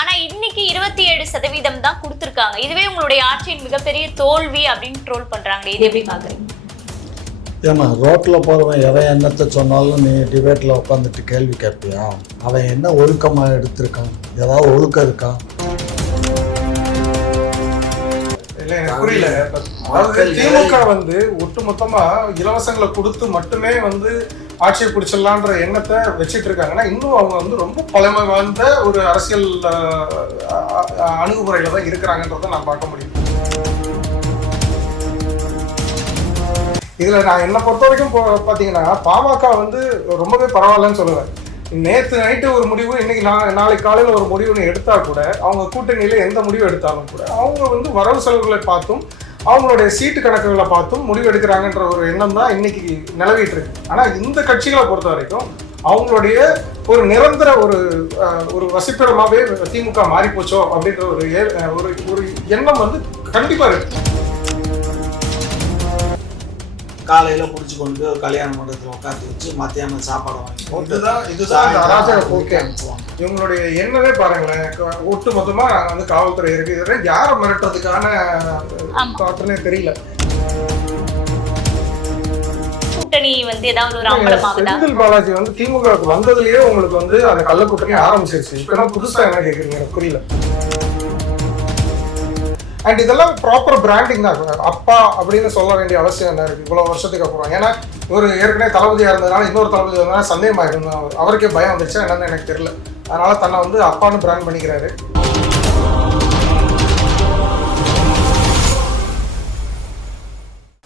ஆனா இன்னைக்கு 27% தான் கொடுத்திருக்காங்க. இதுவே உங்களுடைய ஆட்சியின் மிகப்பெரிய தோல்வி அப்படின்னு ட்ரோல் பண்றாங்க. இது எப்படி பாக்குறீங்க? ஏமா ரோட்டில் போகிறவன் எவன் என்னத்தை சொன்னாலும் நீ டிபேட்டில் உட்காந்துட்டு கேள்வி கேட்பியா? அவன் என்ன ஒழுக்கமாக எடுத்திருக்கான்? ஏதாவது ஒழுக்கம் இருக்கான்? புரியல. திமுக ஒட்டுமொத்தமா இலவசங்களை கொடுத்து மட்டுமே ஆட்சியை பிடிச்சிடலான்ற எண்ணத்தை வச்சுட்டு இருக்காங்கன்னா இன்னும் அவங்க ரொம்ப பழமை வாய்ந்த ஒரு அரசியல் அணுகுமுறையில தான் இருக்கிறாங்கன்றத நான் பார்க்க முடியும். இதுல நான் என்னை பொறுத்த வரைக்கும் பாத்தீங்கன்னா பாமக ரொம்பவே பரவாயில்லன்னு சொல்லுவேன். நேற்று நைட்டு ஒரு முடிவு, இன்னைக்கு நாளைக்கு காலையில் ஒரு முடிவுன்னு எடுத்தா கூட அவங்க கூட்டணியில எந்த முடிவு எடுத்தாலும் கூட அவங்க வரவு செலவுகளை பார்த்தும் அவங்களுடைய சீட்டு கணக்குகளை பார்த்தும் முடிவு எடுக்கிறாங்கன்ற ஒரு எண்ணம் தான் இன்னைக்கு நிலவிட்டு இருக்கு. ஆனா இந்த கட்சிகளை பொறுத்த வரைக்கும் அவங்களுடைய ஒரு நிரந்தர ஒரு வசிப்பிடமாவே திமுக மாறி போச்சோ அப்படின்ற ஒரு எண்ணம் கண்டிப்பா இருக்கு. காலையில் பிடிச்சி கொண்டு போய் ஒரு கல்யாண மண்டபத்தில் உட்காந்து வச்சு மத்தியானம் சாப்பாடு வாங்கி இதுதான் அராஜக போக்கே. இவங்களுடைய எண்ணமே பாருங்களேன், ஒட்டு மொத்தமா காவல்துறை இருக்கு. இதெல்லாம் யாரை மிரட்டுறதுக்கான காட்டுனே தெரியல. கூட்டணி ஏதாவது ஒரு அம்பலமாகுதா? செந்தில் பாலாஜி திமுக வந்ததுலயே உங்களுக்கு அந்த கள்ள கூட்டணி ஆரம்பிச்சிருச்சு. இப்ப புதுசா என்ன கேக்குறீங்க எனக்கு புரியல. அண்ட் இதெல்லாம் ப்ராப்பர் பிராண்டிங் தான். அப்பா அப்படின்னு சொல்ல வேண்டிய அவசியம் என்ன இருக்கு இவ்வளவு வருஷத்துக்கு அப்புறம்? ஏன்னா ஒரு ஏற்கனவே தளபதியா இருந்ததுனால இன்னொரு தளபதி வந்ததுனால சந்தேகமாயிருந்தா அவருக்கே பயம் வந்துச்சா என்னன்னு எனக்கு தெரியல. அதனால தன்னை அப்பான்னு பிராண்ட் பண்ணிக்கிறாரு.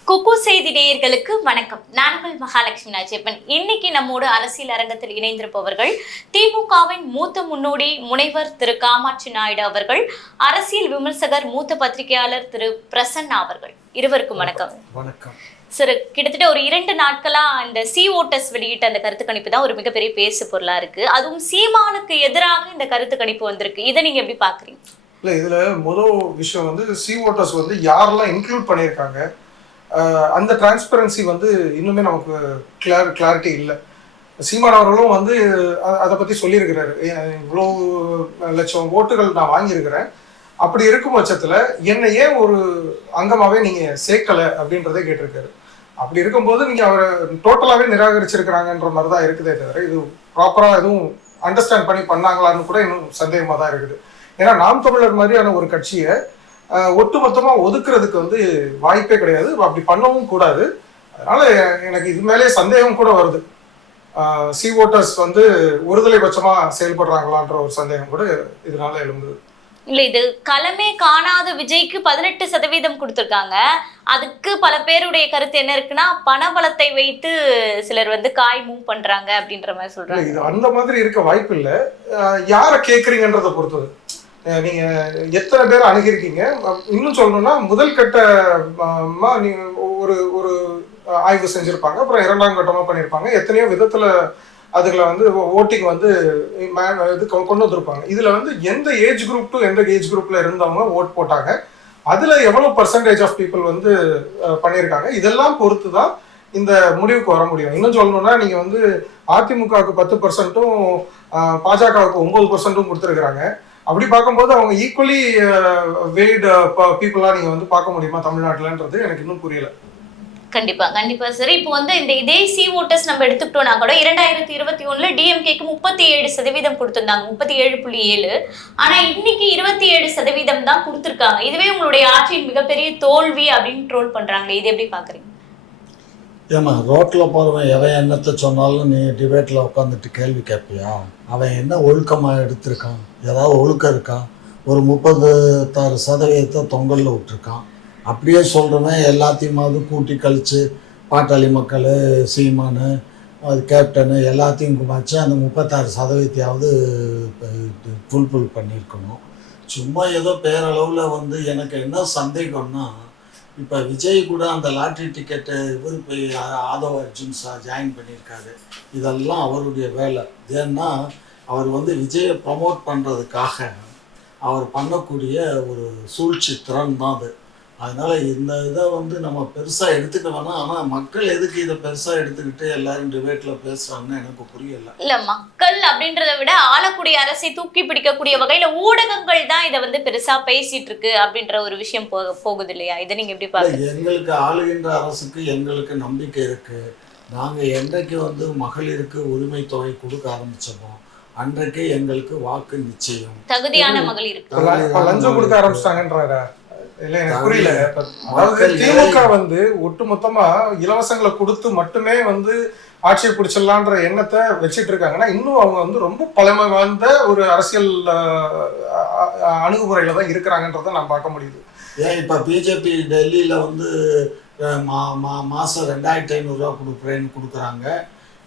குக்கு செய்தி நேயர்களுக்கு வணக்கம். நானுங்கள் மகாலட்சுமி நாச்சியப்பன். இன்னைக்கு நம்மோடு அரசியல் அரங்கத்தில் இணைந்திருப்பவர்கள் திமுகவின் மூத்த முன்னோடி முனைவர் திரு காமாட்சி நாயுடு அவர்கள், அரசியல் விமர்சகர் மூத்த பத்திரிகையாளர் திரு பிரசன்னா அவர்கள். இருவருக்கும் வணக்கம். வணக்கம் சார். கிட்டத்தட்ட ஒரு 2 நாட்களா இந்த ஓட்டர்ஸ் வெளியிட்ட அந்த கருத்து கணிப்பு தான் ஒரு மிகப்பெரிய பேசு பொருளா இருக்கு. அதுவும் சீமானுக்கு எதிராக இந்த கருத்து கணிப்பு வந்திருக்கு. இதை நீங்க எப்படி பாக்குறீங்க? இல்ல, இதுல முதல் விஷயம் ஓட்டர்ஸ் யாரெல்லாம் இன்க்ளூட் பண்ணியிருக்காங்க அந்த டிரான்ஸ்பரன்சி இன்னுமே நமக்கு கிளாரிட்டி இல்லை. சீமான் அவர்களும் அதை பற்றி சொல்லியிருக்கிறாரு. இவ்வளோ லட்சம் ஓட்டுகள் நான் வாங்கியிருக்கிறேன், அப்படி இருக்கும் பட்சத்தில் என்னை ஏன் ஒரு அங்கமாகவே நீங்கள் சேர்க்கலை அப்படின்றதே கேட்டிருக்காரு. அப்படி இருக்கும்போது நீங்கள் அவரை டோட்டலாகவே நிராகரிச்சிருக்கிறாங்கன்ற மாதிரி தான் இருக்குதே தவிர இது ப்ராப்பராக எதுவும் அண்டர்ஸ்டாண்ட் பண்ணி பண்ணாங்களான்னு கூட இன்னும் சந்தேகமாக தான் இருக்குது. ஏன்னா நாம் தமிழர் மாதிரியான ஒரு கட்சியை ஒட்டுமொத்தமா ஒதுக்குறதுக்கு வாய்ப்பே கிடையாது. அப்படி பண்ணவும் கூடாது. அதனால எனக்கு இது மேலே சந்தேகம் கூட வருது. ஓட்டர்ஸ் ஒருதலை பட்சமா செயல்படுறாங்களான்ற ஒரு சந்தேகம் கூட இதனால எழும்புது. இல்ல, இது களமே காணாத விஜய்க்கு 18% கொடுத்திருக்காங்க. அதுக்கு பல பேருடைய கருத்து என்ன இருக்குன்னா, பணபலத்தை வைத்து சிலர் காய் மூவ் பண்றாங்க அப்படின்ற மாதிரி சொல்றாங்க. இது அந்த மாதிரி இருக்க வாய்ப்பு இல்லை. யாரை கேட்குறீங்கன்றதை பொறுத்தது. நீங்க எத்தனை பேர் அணுகிருக்கீங்க? இன்னும் சொல்லணும்னா முதல் கட்ட நீங்க ஒரு ஆய்வு செஞ்சிருப்பாங்க, அப்புறம் 2ஆம் கட்டமா பண்ணியிருப்பாங்க. எத்தனையோ விதத்துல அதுல ஓட்டிங் இது கொண்டு வந்திருப்பாங்க. இதுல எந்த ஏஜ் குரூப் டு எந்த ஏஜ் குரூப்ல இருந்தவங்க ஓட் போட்டாங்க, அதுல எவ்வளவு பர்சன்டேஜ் ஆஃப் பீப்புள் பண்ணியிருக்காங்க, இதெல்லாம் பொறுத்து தான் இந்த முடிவுக்கு வர முடியும். இன்னும் சொல்லணும்னா நீங்க அதிமுகவுக்கு 10%, பாஜகவுக்கு 9% கொடுத்துருக்குறாங்க. அப்படி பார்க்கும்போது அவங்க ஈக்குவலி வெய்டு பீப்புளா நீங்க பார்க்க முடியுமா தமிழ்நாட்டுலன்றது எனக்கு இன்னும் புரியல. கண்டிப்பா கண்டிப்பா சரி. இப்போ இந்த இதே ஓட்டர்ஸ் நம்ம எடுத்துக்கிட்டோம்னா கூட 2021 டிஎம்கேக்கு 37% கொடுத்திருந்தாங்க, 37.7. ஆனா இன்னைக்கு 27% தான் கொடுத்திருக்காங்க. இதுவே உங்களுடைய ஆட்சியின் மிகப்பெரிய தோல்வி அப்படின்னு ட்ரோல் பண்றாங்க. இது எப்படி பாக்குறீங்க? ஏமா ரோட்டில் போகிறவன் எவன் என்னத்தை சொன்னாலும் நீ டிபேட்டில் உட்காந்துட்டு கேள்வி கேட்பியா? அவன் என்ன ஒழுக்கமாக எடுத்திருக்கான்? ஏதாவது ஒழுக்கம் இருக்கான்? ஒரு 36% தொங்கலில் விட்டுருக்கான். அப்படியே சொல்கிறவன் எல்லாத்தையுமாவது கூட்டி கழித்து பாட்டாளி மக்கள், சீமானு, அது கேப்டனு எல்லாத்தையும் வச்சு அந்த 36%யாவது ஃபுல்ஃபில் பண்ணியிருக்கணும். சும்மா ஏதோ பேரளவில் எனக்கு என்ன சந்தேகம்னா, இப்போ விஜய் கூட அந்த லாட்ரி டிக்கெட்டு இவர் போய் ஆதவ் அர்ஜுன் ஜாயின் பண்ணியிருக்காரு. இதெல்லாம் அவருடைய வேலை. ஏன்னா அவர் விஜயை ப்ரமோட் பண்ணுறதுக்காக அவர் பண்ணக்கூடிய ஒரு சூழ்ச்சி திறன் தான் அது. அதனால இந்த இதை வந்து நம்ம பெருசா எடுத்துக்க வேணாம். ஆனா மக்கள் எதுக்கு இதை பெருசா எடுத்துக்கிட்டு எல்லாரும் டிபேட்ல பேசுறாங்கன்னு எனக்கு புரியல. இல்ல மக்கள் அப்படின்றத விட ஆளக்கூடிய அரசை தூக்கி பிடிக்கக்கூடிய வகையில ஊடகங்கள் தான் இதை வந்து பெருசா பேசிட்டு இருக்கு அப்படின்ற ஒரு விஷயம் போகுது இல்லையா? இதை நீங்க எப்படி பாக்குறீங்க? எங்களுக்கு ஆளுகின்ற அரசுக்கு எங்களுக்கு நம்பிக்கை இருக்கு. நாங்க என்றைக்கு வந்து மகளிருக்கு உரிமை தொகை கொடுக்க ஆரம்பிச்சோமோ அன்றைக்கு எங்களுக்கு வாக்கு நிச்சயம். தகுதியான மகளிருக்கு லஞ்சம் கொடுக்க ஆரம்பிச்சிட்டாங்கன்றாரா? இல்ல எனக்கு புரியல. அதாவது திமுக வந்து ஒட்டுமொத்தமா இலவசங்களை கொடுத்து மட்டுமே வந்து ஆட்சியை பிடிச்சிடலான்ற எண்ணத்தை வச்சிட்டு இருக்காங்கன்னா, இன்னும் அவங்க வந்து ரொம்ப பழமை வாய்ந்த ஒரு அரசியல் அணுகுமுறையில தான் இருக்கிறாங்கன்றதை நான் பார்க்க முடியுது. ஏன் இப்ப பிஜேபி டெல்லியில வந்து மாசம் 2500 ரூபா கொடுக்குறேன்னு கொடுக்குறாங்க.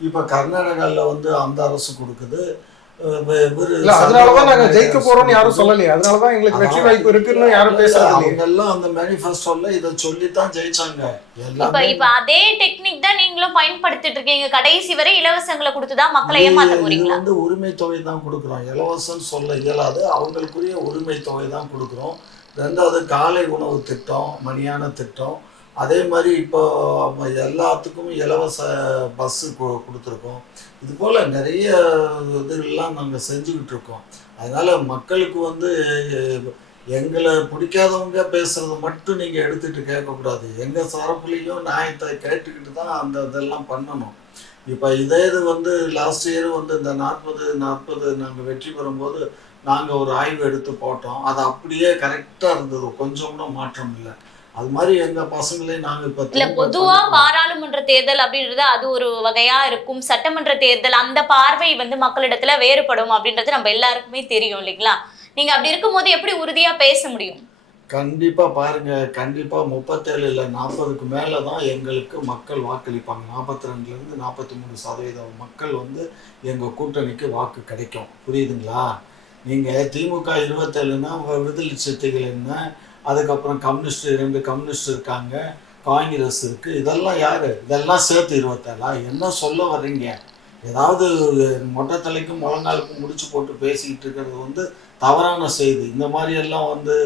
இப்ப கர்நாடகாவில் வந்து அந்த அரசு கொடுக்குது. அதனாலதான் நாங்க ஜெயிக்க போறோம்னு யாரும் சொல்லலையே. அதனாலதான் எங்களுக்கு வெற்றி வாய்ப்பு இருக்குன்னு யாரும் பேசுறது. அவங்க எல்லாம் அந்த மேனிஃபெஸ்டோல இதை சொல்லித்தான் ஜெயிச்சாங்க. இப்ப அதே டெக்னிக் தான் நீங்களும் பயன்படுத்திட்டு இருக்கீங்க. கடைசி வரை இலவசங்களை கொடுத்துதான் மக்களை ஏமாத்த போறீங்களா? வந்து உரிமை தொகை தான் கொடுக்குறோம். இலவசம் சொல்ல இயலாது. அவங்களுக்குரிய உரிமை தொகை தான் கொடுக்குறோம். ரெண்டாவது காலை உணவு திட்டம், மணியான திட்டம். அதே மாதிரி இப்போ எல்லாத்துக்கும் இலவச பஸ்ஸு கொடுத்துருக்கோம். இது போல் நிறைய இதெல்லாம் நாங்கள் செஞ்சுக்கிட்டு இருக்கோம். அதனால் மக்களுக்கு வந்து எங்களை பிடிக்காதவங்க பேசுகிறத மட்டும் நீங்கள் எடுத்துகிட்டு கேட்கக்கூடாது. எங்கள் சார்புலேயும் நியாயத்தை கேட்டுக்கிட்டு தான் அந்த இதெல்லாம் பண்ணணும். இப்போ இதே இது வந்து லாஸ்ட் இயர் வந்து இந்த 40 நாங்கள் வெற்றி பெறும்போது நாங்கள் ஒரு ஆய்வு எடுத்து போட்டோம். அது அப்படியே கரெக்டாக இருந்தது. கொஞ்சம் கூட மாற்றம் இல்லை. அது மாதிரி எங்க பசங்களே நாங்க இப்ப இல்ல பொதுவா பாராளுமன்ற தேர்தல் அப்படின்றது அது ஒரு வகையா இருக்கும். சட்டமன்ற தேர்தல் அந்த பார்வை வந்து மக்களிடத்துல வேறுபடும் அப்படின்றது நம்ம எல்லாருக்குமே தெரியும் இல்லைங்களா? நீங்க அப்படி இருக்கும்போது எப்படி உறுதியா பேச முடியும்? கண்டிப்பா பாருங்க, கண்டிப்பா 37 இல்ல 40க்கு மேலதான் எங்களுக்கு மக்கள் வாக்களிப்பாங்க. 42% 43% மக்கள் வந்து எங்க கூட்டணிக்கு வாக்கு கிடைக்கும். புரியுதுங்களா? நீங்க திமுக 27ன்னா விடுதலை சிறுத்தைகள் என்ன, அதுக்கப்புறம் கம்யூனிஸ்ட் 2 கம்யூனிஸ்ட் இருக்காங்க, காங்கிரஸ் இருக்கு. இதெல்லாம் யாரு? இதெல்லாம் சேர்த்து 27. என்ன சொல்ல வர்றீங்க? ஏதாவது மொட்டை தலைக்கும் முழங்காலுக்கும் முடிச்சு போட்டு பேசிக்கிட்டு இருக்கிறது வந்து தவறான செய்தி. இந்த மாதிரி எல்லாம் வந்து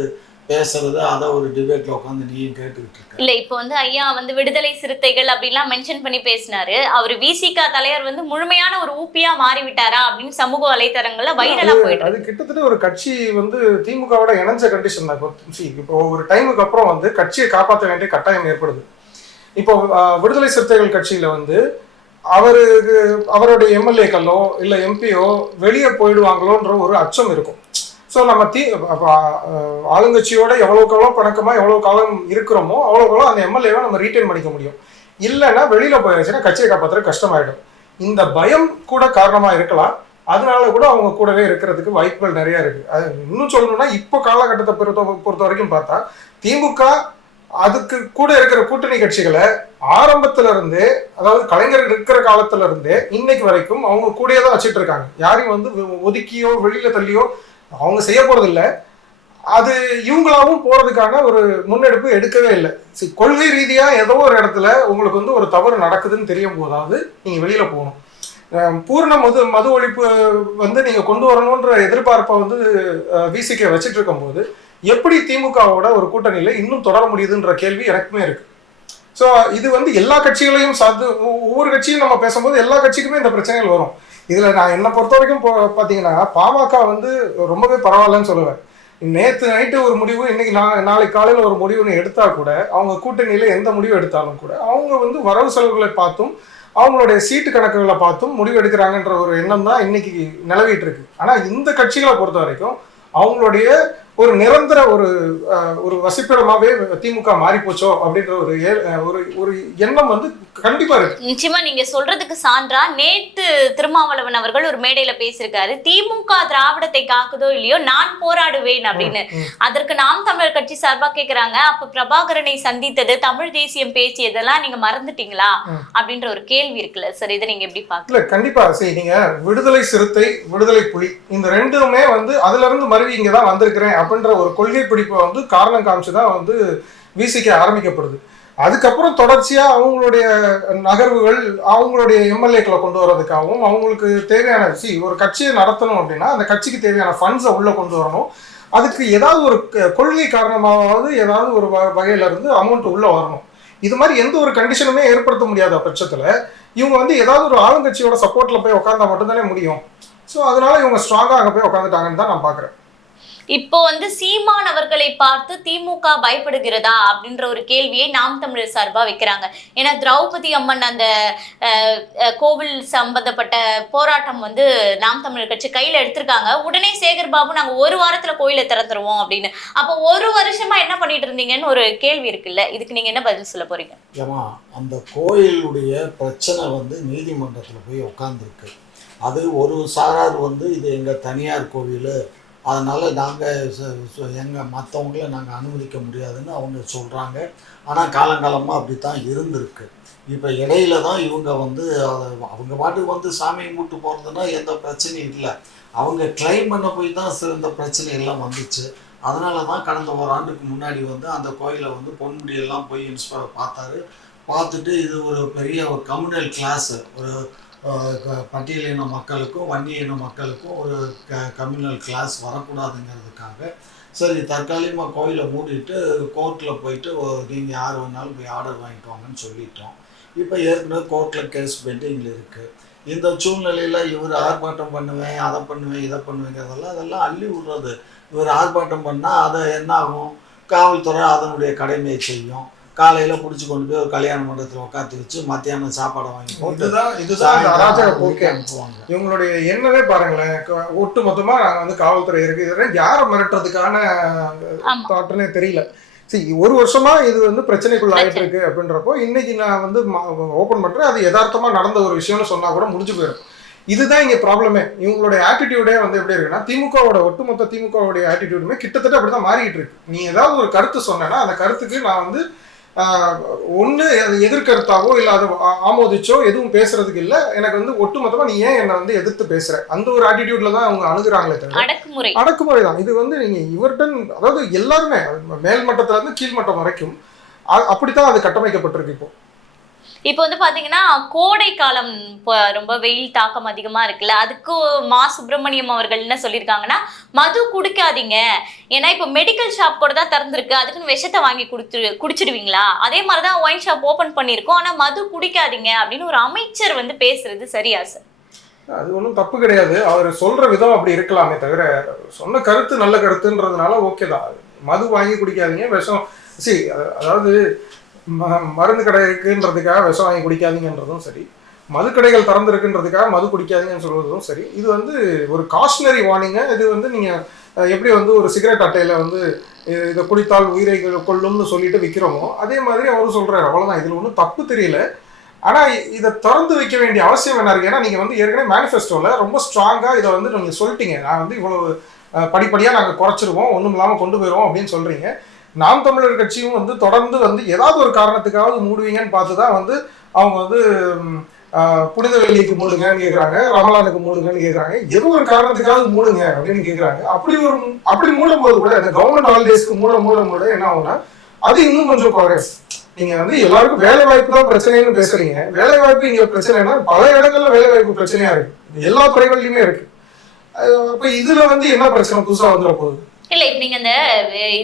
பேசுறது அதை ஒரு டிபேட்ல உட்காந்து நீயும் கேட்டுக்கிட்டு இருக்க. இல்ல இப்போ வந்து ஐயா வந்து விடுதலை சிறுத்தைகள் அப்படின்லாம் மென்ஷன் பண்ணி பேசினாரு. அவர் விசிக தலைவர் வந்து முழுமையான ஒரு ஊப்பியா மாறிவிட்டாரா அப்படின்னு சமூக வலைத்தளங்கள்ல வைரலா போயிட்டு. அது கிட்டத்தட்ட ஒரு கட்சி வந்து திமுகவோட இணைஞ்ச கண்டிஷன் தான். இப்போ ஒரு டைமுக்கு அப்புறம் வந்து கட்சியை காப்பாற்ற வேண்டிய கட்டாயம் ஏற்படுது. இப்போ விடுதலை சிறுத்தைகள் கட்சியில வந்து அவருடைய எம்எல்ஏக்களோ இல்ல எம்பியோ வெளியே போயிடுவாங்களோன்ற ஒரு அச்சம் இருக்கும். ஸோ நம்ம ஆளுங்கட்சியோட எவ்வளோக்கு எவ்வளோ பணக்கமாக எவ்வளோ காலம் இருக்கிறோமோ அவ்வளோக்கெவ்வளோ அந்த எம்எல்ஏவை நம்ம ரீட்டைன் பண்ணிக்க முடியும். இல்லைன்னா வெளியில் போயிடுச்சுன்னா கட்சியை காப்பாற்றுறது கஷ்டமாயிடும். இந்த பயம் கூட காரணமாக இருக்கலாம். அதனால கூட அவங்க கூடவே இருக்கிறதுக்கு வாய்ப்புகள் நிறையா இருக்குது. அது இன்னும் சொல்லணும்னா இப்போ காலகட்டத்தை பொறுத்த வரைக்கும் பார்த்தா திமுக அதுக்கு கூட இருக்கிற கூட்டணி கட்சிகளை ஆரம்பத்துல இருந்தே, அதாவது கலைஞர் இருக்கிற காலத்துல இருந்தே இன்னைக்கு வரைக்கும் அவங்க கூடயே தான் வச்சுட்டு இருக்காங்க. யாரையும் வந்து ஒதுக்கியோ வெளியில தள்ளியோ அவங்க செய்ய போறது இல்லை. அது இவங்களாவும் போறதுக்கான ஒரு முன்னெடுப்பு எடுக்கவே இல்லை. கொள்கை ரீதியா ஏதோ ஒரு இடத்துல உங்களுக்கு வந்து ஒரு தவறு நடக்குதுன்னு தெரியும் போதாவது நீங்க வெளியில போகணும். பூர்ண மது ஒழிப்பு வந்து நீங்க கொண்டு வரணும்ன்ற எதிர்பார்ப்பை வந்து விசிகே வச்சுட்டு இருக்கும் போது எப்படி திமுகவோட ஒரு கூட்டணியில இன்னும் தொடர முடியுதுன்ற கேள்வி எனக்குமே இருக்கு. ஸோ இது வந்து எல்லா கட்சிகளையும் சார்ந்து ஒவ்வொரு கட்சியும் நம்ம பேசும்போது எல்லா கட்சிக்குமே இந்த பிரச்சனைகள் வரும். இதுல நான் என்னை பொறுத்த வரைக்கும் பாத்தீங்கன்னா பாமக வந்து ரொம்பவே பரவாயில்லன்னு சொல்லுவேன். நேற்று நைட்டு ஒரு முடிவு, இன்னைக்கு நாளைக்கு காலையில ஒரு முடிவுன்னு எடுத்தா கூட அவங்க கூட்டணியில எந்த முடிவு எடுத்தாலும் கூட அவங்க வந்து வரவு செலவுகளை பார்த்தும் அவங்களுடைய சீட்டு கணக்குகளை பார்த்தும் முடிவு எடுக்கிறாங்கன்ற ஒரு எண்ணம் தான் இன்னைக்கு நிலவிட்டு இருக்கு. ஆனா இந்த கட்சிகளை பொறுத்த வரைக்கும் அவங்களுடைய ஒரு நிரந்தர ஒரு வசிப்பிடமாவே திமுக மாறி போச்சோ அப்படின்ற ஒரு எண்ணம் வந்து கண்டிப்பா இருக்கு. நிச்சயமா நீங்க சொல்றதுக்கு சான்றா நேத்து திருமாவளவன் அவர்கள் ஒரு மேடையில பேசியிருக்காரு. திமுக திராவிடத்தை காக்குதோ இல்லையோ நான் போராடுவேன் அப்படின்னு. அதற்கு நாம் தமிழர் கட்சி சார்பா கேக்குறாங்க, அப்ப பிரபாகரனை சந்தித்தது, தமிழ் தேசியம் பேசியதெல்லாம் நீங்க மறந்துட்டீங்களா அப்படின்ற ஒரு கேள்வி இருக்குல்ல சார், இதை நீங்க எப்படி பாக்கல? கண்டிப்பா சரி, நீங்க விடுதலை சிறுத்தை விடுதலை புலி இந்த ரெண்டுமே வந்து அதுல இருந்து மறுபடி இங்கதான் வந்திருக்கிறேன் அப்படின்ற ஒரு கொள்கை பிடிப்பை வந்து காரணம் காமிச்சுதான் வந்து விசிகே ஆரம்பிக்கப்படுது. அதுக்கப்புறம் தொடர்ச்சியா அவங்களுடைய நகர்வுகள் அவங்களுடைய எம்எல்ஏக்களை கொண்டு வர்றதுக்காகவும் அவங்களுக்கு தேவையான ஒரு கட்சியை நடத்தணும் அப்படின்னா அந்த கட்சிக்கு தேவையான ஃபண்ட்ஸை உள்ள கொண்டு வரணும். அதுக்கு ஏதாவது ஒரு கொள்கை காரணமாவது ஏதாவது ஒரு வகையில இருந்து அமௌண்ட் உள்ள வரணும். இது மாதிரி எந்த ஒரு கண்டிஷனுமே ஏற்படுத்த முடியாத பட்சத்துல இவங்க வந்து ஏதாவது ஒரு ஆளுங்கட்சியோட சப்போர்ட்ல போய் உட்காந்தா மட்டும்தானே முடியும். ஸோ அதனால இவங்க ஸ்ட்ராங்கா அங்கே போய் உட்காந்துட்டாங்கன்னு தான் நான் பாக்குறேன். இப்போ வந்து சீமான் அவர்களை பார்த்து திமுக பயப்படுகிறதா அப்படின்ற ஒரு கேள்வியை நாம் தமிழர் சார்பா வைக்கிறாங்க. ஏன்னா திரௌபதி அம்மன் அந்த கோவில் சம்பந்தப்பட்ட போராட்டம் வந்து நாம் தமிழர் கட்சி கையில எடுத்திருக்காங்க. உடனே சேகர் பாபு நாங்க ஒரு வாரத்துல கோயிலை திறந்துருவோம் அப்படின்னு. அப்போ ஒரு வருஷமா என்ன பண்ணிட்டு இருந்தீங்கன்னு ஒரு கேள்வி இருக்குல்ல, இதுக்கு நீங்க என்ன பதில் சொல்ல போறீங்க? ஏமா அந்த கோயிலுடைய பிரச்சனை வந்து நீதிமன்றத்தில் போய் உட்காந்துருக்கு. அது ஒரு சாரார் வந்து இது எங்கள் தனியார் கோவில், அதனால் நாங்கள் எங்கள் மற்றவங்கள நாங்கள் அனுமதிக்க முடியாதுன்னு அவங்க சொல்கிறாங்க. ஆனால் காலங்காலமாக அப்படி தான் இருந்திருக்கு. இப்போ இடையில தான் இவங்க வந்து அவங்க பாட்டுக்கு வந்து சாமி கும்பிட்டு போகிறதுனா எந்த பிரச்சனையும் இல்லை. அவங்க கிளைம் பண்ண போய் தான் இந்த பிரச்சனை எல்லாம் வந்துச்சு. அதனால தான் கடந்த ஒரு ஆண்டுக்கு முன்னாடி வந்து அந்த கோயிலை வந்து பொன்முடியெல்லாம் போய் இன்ஸ்பெக்டர் பார்த்தாரு. பார்த்துட்டு இது ஒரு பெரிய ஒரு கம்யூனல் கிளாஸு, ஒரு பட்டியலின மக்களுக்கும் வன்னிய இன மக்களுக்கும் ஒரு கம்யூனல் கிளாஸ் வரக்கூடாதுங்கிறதுக்காக சரி தற்காலிகமாக கோயிலை மூடிட்டு கோர்ட்டில் போயிட்டு நீங்கள் யார் வேணாலும் போய் ஆர்டர் வாங்கிட்டு வாங்கன்னு சொல்லிட்டோம். இப்போ ஏற்கனவே கோர்ட்டில் கேஸ் பெண்டிங்கில் இருக்குது. இந்த சூழ்நிலையில் இவர் ஆர்ப்பாட்டம் பண்ணுவேன், அதை பண்ணுவேன், இதை பண்ணுவேங்கிறதெல்லாம் அதெல்லாம் அள்ளி விடுறது. இவர் ஆர்ப்பாட்டம் பண்ணால் அதை என்ன ஆகும், காவல்துறை அதனுடைய கடமையை செய்யும். காலையில் பிடிச்சி கொண்டு போய் ஒரு கல்யாண மண்டபத்தில் உட்காந்து வச்சு மத்தியானம் சாப்பாடை வாங்கி போட்டு இதுதான் அராஜக போக்கே அனுப்புவாங்க. இவங்களுடைய எண்ணமே பாருங்களேன், ஒட்டு மொத்தமாக நாங்கள் வந்து காவல்துறை இருக்கு, இதெல்லாம் யாரை மிரட்டுறதுக்கான தாட்டுன்னே தெரியல. சரி, ஒரு வருஷமா இது வந்து பிரச்சனைக்குள்ள ஆகிட்டு இருக்கு அப்படின்றப்போ இன்னைக்கு நான் வந்து ஓப்பன் பண்றேன், அது யதார்த்தமா நடந்த ஒரு விஷயம்னு சொன்னா கூட முடிஞ்சு போயிடும். இதுதான் இங்க ப்ராப்ளமே. இவங்களுடைய ஆட்டிடியூடே வந்து எப்படி இருக்குன்னா, திமுகவோட ஒட்டுமொத்த திமுகவுடைய ஆட்டிடியூடுமே கிட்டத்தட்ட அப்படிதான் மாறிக்கிட்டு இருக்கு. நீ ஏதாவது ஒரு கருத்து சொன்னா அந்த கருத்துக்கு நான் வந்து ஒன்று அது எதிர்கருத்தாவோ இல்லை அதை ஆமோதிச்சோ எதுவும் பேசுறதுக்கு இல்லை. எனக்கு வந்து ஒட்டுமொத்தமாக நீ ஏன் என்னை வந்து எதிர்த்து பேசுற அந்த ஒரு ஆட்டிடியூட்ல தான் அவங்க அணுகுறாங்களே தவிர அடக்குமுறை தான். இது வந்து நீங்க இவர்டன் அதாவது எல்லாருமே மேல் மட்டத்துல இருந்து கீழ்மட்டம் வரைக்கும் அப்படித்தான் அது கட்டமைக்கப்பட்டிருக்கு. இப்போ வந்து பாத்தீங்கன்னா கோடை காலம் ரொம்ப வெயில் தாக்கம் அதிகமா இருக்குல்ல, அதுக்கு மா சுப்பிரமணியம் அவர்கள் என்ன சொல்லியிருக்காங்கன்னா, மது குடிக்காதீங்க, ஏன்னா இப்போ மெடிக்கல் ஷாப் கூட தான் திறந்துருக்கு, அதுக்குன்னு விஷத்தை வாங்கி குடிச்சிடுவீங்களா, அதே மாதிரிதான் ஒயின் ஷாப் ஓபன் பண்ணியிருக்கோம், ஆனா மது குடிக்காதீங்க அப்படின்னு ஒரு அமைச்சர் வந்து பேசுறது சரியா சார்? அது ஒன்றும் தப்பு கிடையாது. அவர் சொல்ற விதம் அப்படி இருக்கலாமே தவிர சொன்ன கருத்து நல்ல கருத்துன்றதுனால ஓகே தான். மது வாங்கி குடிக்காதீங்க, விஷம் அதாவது மருந்து கடை இருக்குன்றதுக்காக விஷம் வாங்கி குடிக்காதீங்கன்றதும் சரி, மது கடைகள் திறந்துருக்குன்றதுக்காக மது குடிக்காதீங்கன்னு சொல்றதும் சரி, இது வந்து ஒரு காஷனரி வார்னிங்க. இது வந்து நீங்க எப்படி வந்து ஒரு சிகரெட் அட்டையில வந்து இதை குடித்தால் உயிரை கொள்ளும்னு சொல்லிட்டு விற்கிறோமோ அதே மாதிரி அவரும் சொல்றாரு. அவ்வளவுதான், இதுல ஒன்றும் தப்பு தெரியல. ஆனா இதை திறந்து வைக்க வேண்டிய அவசியம் என்ன இருக்கு? ஏன்னா நீங்க வந்து ஏற்கனவே மேனிஃபெஸ்டோல ரொம்ப ஸ்ட்ராங்கா இதை வந்து நீங்க சொல்லிட்டீங்க, நான் வந்து இவ்வளவு படிப்படியா நாங்க குறைச்சிருவோம், ஒண்ணும் இல்லாம கொண்டு போயிடுவோம் அப்படின்னு சொல்றீங்க. நாம் தமிழர் கட்சியும் வந்து தொடர்ந்து வந்து ஏதாவது ஒரு காரணத்துக்காவது மூடுவீங்கன்னு பார்த்துதான் வந்து அவங்க வந்து புனித வெள்ளிக்கு மூடுங்கன்னு கேட்குறாங்க, ரமலானுக்கு மூடுங்கன்னு கேட்குறாங்க, ஏதோ ஒரு காரணத்துக்காவது மூடுங்க அப்படின்னு கேட்குறாங்க. அப்படி மூடும் போது கூட அந்த கவர்மெண்ட் ஹாலிடேஸ்க்கு மூட என்ன ஆகும்னா அது இன்னும் கொஞ்சம் குறையும். நீங்க வந்து எல்லாருக்கும் வேலை வாய்ப்பு தான் பிரச்சனைன்னு பேசுறீங்க. வேலை வாய்ப்பு இங்க பிரச்சனைனா பல இடங்கள்ல வேலை வாய்ப்பு பிரச்சனையா இருக்கு, எல்லா துறைகள்லயுமே இருக்கு. அப்ப இதுல வந்து என்ன பிரச்சனை புதுசா வந்துட போகுது? இல்ல, இப்ப நீங்க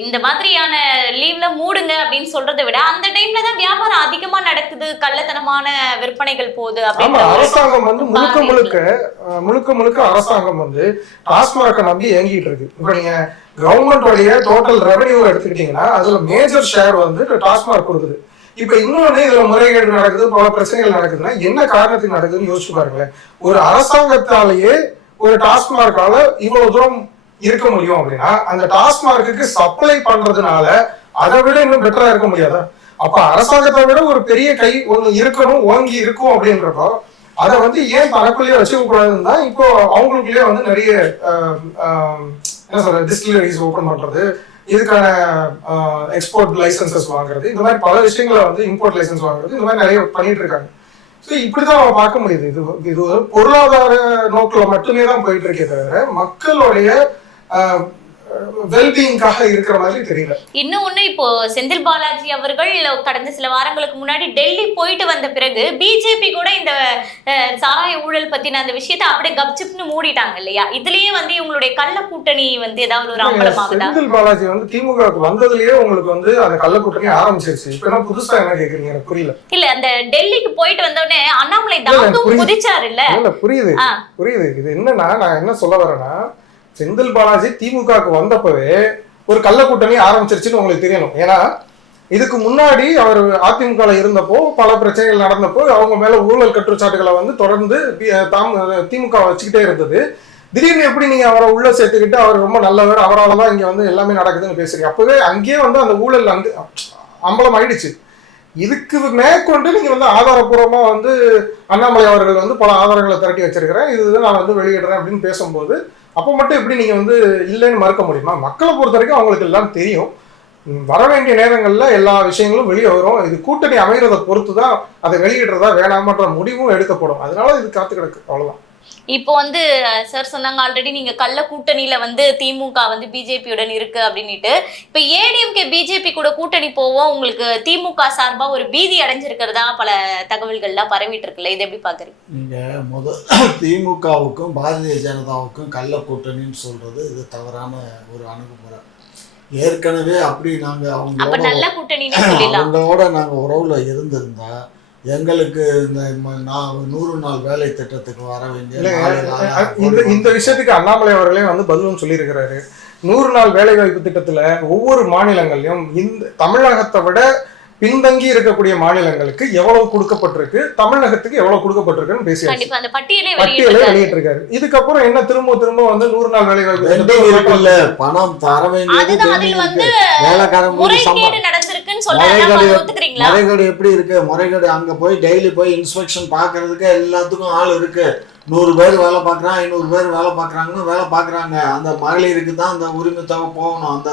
இந்த மாதிரியான லீவ்ல மூடுங்க அப்படின்னு சொல்றதை விட அந்த டைம்ல தான் வியாபாரம் அதிகமா நடக்குது, கள்ளத்தனமான விற்பனைகள் போகுது. அரசாங்கம் வந்து முழுக்க முழுக்க அரசாங்கம் வந்து டாஸ்மார்க்கை நம்பி இயங்கிட்டு இருக்கு. இப்ப நீங்க கவர்மெண்டோடைய டோட்டல் ரெவன்யூ எடுத்துக்கிட்டீங்கன்னா அதுல மேஜர் ஷேர் வந்து டாஸ்மார்க் கொடுக்குது. இப்ப இன்னொன்னு இதுல முறைகேடு நடக்குது, பல பிரச்சனைகள் நடக்குதுன்னா என்ன காரணத்துக்கு நடக்குதுன்னு யோசிச்சு பாருங்களேன். ஒரு அரசாங்கத்தாலேயே ஒரு டாஸ்மார்க்கால இவ்வளவு தூரம் இருக்க முடியும் அப்படின்னா அந்த டாஸ்மார்க்கு சப்ளை பண்றதுனால அதை விட இன்னும் பெட்டரா இருக்க முடியாதா? அப்ப அரசாங்கத்தை விட ஒரு பெரிய கை ஒண்ணு இருக்கணும், ஓங்கி இருக்கும் அப்படின்றப்போ அதை வந்து ஏன் தனக்குள்ளேயே வச்சுக்க கூடாதுன்னு தான் இப்போ அவங்களுக்குள்ளேயே வந்து நிறைய என்ன சொல்ற டிஸ்டிலரிஸ் ஓபன் பண்றது, இதுக்கான எக்ஸ்போர்ட் லைசன்சஸ் வாங்குறது, இந்த மாதிரி பல விஷயங்களை வந்து இம்போர்ட் லைசன்ஸ் வாங்குறது, இந்த மாதிரி நிறைய பண்ணிட்டு இருக்காங்க. ஸோ இப்படிதான் நம்ம பார்க்க முடியுது. இது ஒரு பொருளாதார நோக்கில் மட்டுமே தான் போயிட்டு இருக்கே தவிர மக்களுடைய வெல்பீயிங்காக இருக்கிற மாதிரி தெரியல. இன்னும் ஒண்ணு, இப்போ செந்தில் பாலாஜி அவர்கள் கடந்த சில வாரங்களுக்கு முன்னாடி டெல்லி போயிட்டு வந்த பிறகு பிஜேபி கூட இந்த சாராய ஊழல் பத்தின அந்த விஷயத்தை அப்படியே கப்சிப்னு மூடிட்டாங்க இல்லையா? இதுலயே வந்து இவங்களுடைய கள்ள கூட்டணி வந்து ஏதாவது ஒரு அம்பலமாகுதா? செந்தில் பாலாஜி வந்து திமுகவுக்கு வந்ததுலயே உங்களுக்கு வந்து அந்த கள்ள கூட்டணி ஆரம்பிச்சிருச்சு. இப்ப என்ன புதுசா என்ன கேக்குறீங்க? எனக்கு புரியல. இல்ல, அந்த டெல்லிக்கு போயிட்டு வந்தோடனே அண்ணாமலை தாத்தும் குதிச்சாரு இல்ல? புரியுது புரியுது. இது என்னன்னா, நான் என்ன சொல்ல வரேன்னா, செந்தில் பாலாஜி திமுகவுக்கு வந்தப்பவே ஒரு கள்ள கூட்டணி ஆரம்பிச்சிருச்சுன்னு உங்களுக்கு தெரியணும். ஏன்னா இதுக்கு முன்னாடி அவர் அதிமுக இருந்தப்போ பல பிரச்சனைகள் நடந்தப்போ அவங்க மேல ஊழல் குற்றச்சாட்டுகளை வந்து தொடர்ந்து திமுக வச்சுக்கிட்டே இருந்தது. திடீர்னு எப்படி நீங்க அவரை உள்ள சேர்த்துக்கிட்டு அவர் ரொம்ப நல்லவர், அவரால் தான் இங்க வந்து எல்லாமே நடக்குதுன்னு பேசுறீங்க. அப்பவே அங்கேயே வந்து அந்த ஊழல் வந்து அம்பலம் ஆயிடுச்சு. இதுக்கு மேற்கொண்டு நீங்க வந்து ஆதாரப்பூர்வமா வந்து அண்ணாமலை அவர்கள் வந்து பல ஆதாரங்களை திரட்டி வச்சிருக்கிறேன், இதுதான் நான் வந்து வெளியிடுறேன் அப்படின்னு பேசும்போது அப்போ மட்டும் எப்படி நீங்க வந்து இல்லைன்னு மறுக்க முடியுமா? மக்களை பொறுத்த வரைக்கும் அவங்களுக்கு எல்லாம் தெரியும். வர வேண்டிய நேரங்கள்ல எல்லா விஷயங்களும் வெளியே வரும். இது கூட்டணி அமைகிறத பொறுத்து தான் அதை வெளியிடுறதா வேணாமன்ற முடிவும் எடுக்கப்படும். அதனால இது காத்து கிடக்கு, அவ்வளவுதான். இப்போ வந்து சார் சொன்னாங்க ஆல்ரெடி நீங்க கள்ள கூட்டணியில வந்து திமுக வந்து பிஜேபியுடன் இருக்கு அப்படின்னுட்டு. இப்ப ஏடிஎம்கே பிஜேபி கூட கூட்டணி போவோம், உங்களுக்கு திமுக சார்பா ஒரு பீதி அடைஞ்சிருக்கிறதா பல தகவல்கள்லாம் பரவிட்டு இருக்குல்ல, இது எப்படி பாக்குறீங்க? நீங்க திமுகவுக்கும் பாரதிய ஜனதாவுக்கும் கள்ள கூட்டணின்னு சொல்றது இது தவறான ஒரு அணுகுமுறை. ஏற்கனவே அப்படி நாங்க அவங்களோட நாங்க உறவுல இருந்திருந்தா எங்களுக்கு இந்த 100 நாள் வேலை திட்டத்துக்கு வர வேண்டிய இந்த விஷயத்துக்கு அண்ணாமலை அவர்களே வந்து பதிலும் சொல்லியிருக்கிறாரு. 100 நாள் வேலை வாய்ப்பு திட்டத்துல ஒவ்வொரு மாநிலங்களையும் இந்த தமிழகத்தை விட பின்தங்கி இருக்கக்கூடிய மாநிலங்களுக்கு எவ்வளவு கொடுக்கப்பட்டிருக்கு, தமிழகத்துக்கு எவ்வளவு கொடுக்கப்பட்டிருக்குன்னு பேசியாச்சு. பட்டியலே வெளியிட்டிருக்காரு. இதுக்கப்புறம் என்ன திரும்ப வந்து 100 நாள் வேலை வாய்ப்பு இல்ல, பணம் தர வேண்டியது முறைகேடு எப்படி இருக்கு? முறைகேடு அங்க போய் டெய்லி போய் இன்ஸ்பெக்ஷன் பாக்குறதுக்கு எல்லாத்துக்கும் ஆள் இருக்கு. 100 பேர் வேலை பார்க்குறான், 500 பேர் வேலை பார்க்குறாங்கன்னு வேலை பார்க்குறாங்க. அந்த மகளிருக்கு தான் அந்த உரிமை தொகை போகணும், அந்த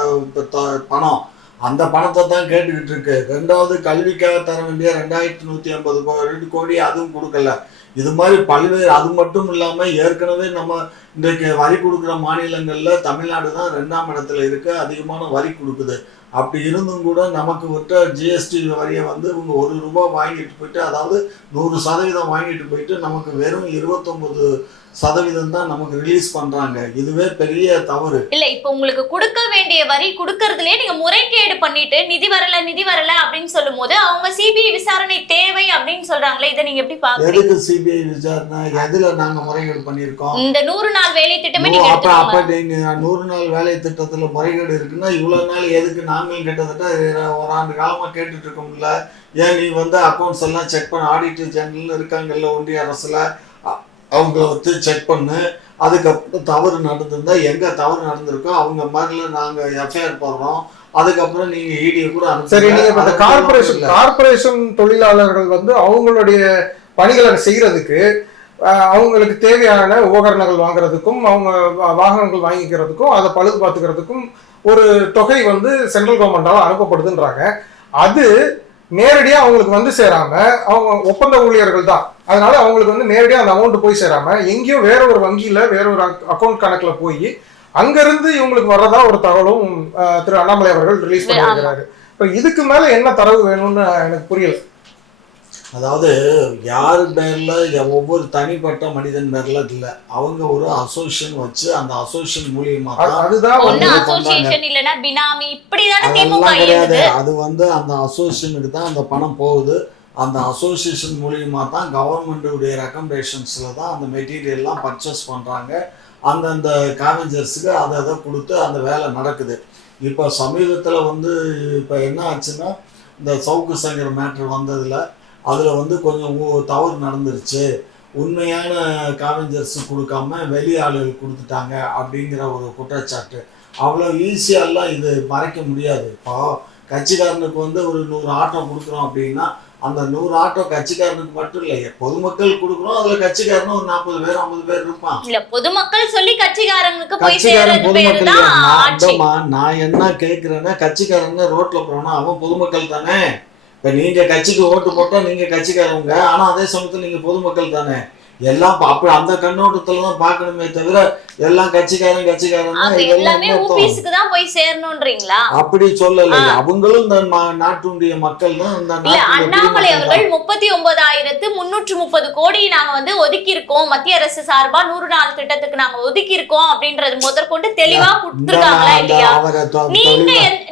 பணம், அந்த பணத்தை தான் கேட்டுக்கிட்டு இருக்கு. ரெண்டாவது கல்விக்காக தர வேண்டிய 2150 கோடி அதுவும் கொடுக்கல. இது மாதிரி பல்வேறு, அது மட்டும் இல்லாமல் ஏற்கனவே நம்ம இன்றைக்கு வரி கொடுக்குற மாநிலங்களில் தமிழ்நாடு தான் 2ஆம் இடத்துல இருக்கு, அதிகமான வரி கொடுக்குது. அப்படி இருந்தும் கூட நமக்கு விட்ட ஜிஎஸ்டி வரியை வந்து இவங்க 1 ரூபாய் வாங்கிட்டு போயிட்டு, அதாவது 100% வாங்கிட்டு போயிட்டு நமக்கு வெறும் 29% தான் நமக்கு ரிலீஸ் பண்றாங்க. இதுவே பெரிய தவறு இல்ல. இப்ப உங்களுக்கு கொடுக்க வேண்டிய வரி கொடுக்கறதுலயே நீங்க முறைகேடு பண்ணிட்டு நிதி வரல அப்படின்னு சொல்லும் போது அவங்க சிபிஐ விசாரணை தேவை அப்படின்னு சொல்றாங்களே, இதை நீங்க எப்படி பாக்குறீங்க? எதுக்கு சிபிஐ விசாரணை? எதுல நாங்க முறைகேடு பண்ணிருக்கோம்? இந்த 100 நாள் வேலை திட்டமே நீங்க அப்ப நீங்க 100 நாள் வேலை திட்டத்துல முறைகேடு இருக்குன்னா இவ்வளவு நாள் எதுக்கு நாங்களும் கிட்டத்தட்ட 1 ஆண்டு காலமா கேட்டுட்டு இருக்கோம்ல? ஏன் நீ வந்து அக்கௌண்ட்ஸ் எல்லாம் செக் பண்ண, ஆடிட்டர் ஜெனரல் இருக்காங்கல்ல ஒன்றிய அரசுல, அவங்க வந்து செக் பண்ணு. அதுக்கப்புறம் தவறு நடந்திருந்தா எங்க தவறு நடந்திருக்கோ அவங்க மாதிரில நாங்க எஃப்ஐஆர் போடுறோம். அதுக்கப்புறம் நீங்க ஈடியை கூட சரி. நீங்க கார்பரேஷன் தொழிலாளர்கள் வந்து அவங்களுடைய பணிகளை செய்யறதுக்கு அவங்களுக்கு தேவையான உபகரணங்கள் வாங்குறதுக்கும் அவங்க வாகனங்கள் வாங்கிக்கிறதுக்கும் அதை பழுது பார்த்துக்கிறதுக்கும் ஒரு தொகை வந்து சென்ட்ரல் கவர்மெண்டால அனுப்பப்படுதுன்றாங்க. அது நேரடியாக அவங்களுக்கு வந்து சேராம, அவங்க ஒப்பந்த ஊழியர்கள் தான், அதனால அவங்களுக்கு வந்து நேரடியாக அந்த அமௌண்ட் போய் சேராம எங்கேயோ வேற ஒரு வங்கியில வேற ஒரு அக்கௌண்ட் கணக்குல போய் அங்கிருந்து இவங்களுக்கு வர்றதா ஒரு தகவலும் திரு அண்ணாமலை அவர்கள் ரிலீஸ் பண்ணியிருக்கிறாரு. இப்போ இதுக்கு மேல என்ன தரவு வேணும்னு எனக்கு புரியல. அதாவது யாரு பேர்ல ஒவ்வொரு தனிப்பட்ட மனிதன் பேர்ல இல்ல, அவங்க ஒரு அசோசியேஷன் வச்சு அந்த அசோசியேஷன் மூலியமா கிடையாது. அது வந்து அந்த அசோசியேஷனுக்கு தான் அந்த பணம் போகுது. அந்த அசோசியேஷன் மூலியமா தான் கவர்மெண்டுடைய ரெக்கமெண்டேஷன்ஸ்ல தான் அந்த மெட்டீரியல்லாம் பர்ச்சேஸ் பண்றாங்க. அந்தந்த காவேஞ்சர்ஸுக்கு அதை கொடுத்து அந்த வேலை நடக்குது. இப்போ சமீபத்தில் வந்து இப்போ என்ன ஆச்சுன்னா, இந்த சவுக்கு சங்கர் மேட்ரு வந்ததில் அதில் வந்து கொஞ்சம் தவறு நடந்துருச்சு, உண்மையான காவேஞ்சர்ஸ் கொடுக்காம வெளி ஆளுகள் கொடுத்துட்டாங்க அப்படிங்கிற ஒரு குற்றச்சாட்டு. அவ்வளோ ஈஸியாலாம் இது மறைக்க முடியாது. இப்போ கட்சிக்காரனுக்கு வந்து ஒரு 100 ஆட்டோ கொடுக்குறோம் அப்படின்னா அந்த 100 ஆட்டோ கட்சிக்காரனுக்கு மட்டும் இல்லையே, பொதுமக்கள் கொடுக்குறோம். அதுல கட்சிக்காரனும் ஒரு 40 பேர் 50 பேர் இருப்பான். இல்ல, பொதுமக்கள் சொல்லி கட்சிக்காரனுக்கு போய் சேர்றது பேரு தான் ஆட்சி. நான் என்ன கேட்கிறேன்னா, கட்சிக்காரங்க ரோட்ல போறோம்னா அவன் பொதுமக்கள் தானே. இப்ப நீங்க கட்சிக்கு ஓட்டு போட்டா நீங்க கட்சிக்காரங்க, ஆனா அதே சமயத்துல நீங்க பொதுமக்கள் தானே. எல்லாம் அப்படி அந்த கண்ணோட்டத்துல தான் பார்க்கணுமே தவிர எல்லாம் கட்சிக்காரன் அப்ப எல்லாமே ஊபிஸ்க்கு தான் போய் சேரணும்ன்றீங்களா? அப்படி சொல்லல, அவங்களும் இந்த நாட்டுடைய மக்கள் தான். இல்ல, அண்ணாமலை அவர்கள் 39,330 கோடி நாங்க வந்து ஒதுக்கி இருக்கோம், மத்திய அரசு சார்பா 100 நாள் திட்டத்துக்கு நாங்க ஒதுக்கி இருக்கோம் அப்படின்றது முதற்கொண்டு தெளிவா கொடுத்திருக்காங்களா இல்லையா?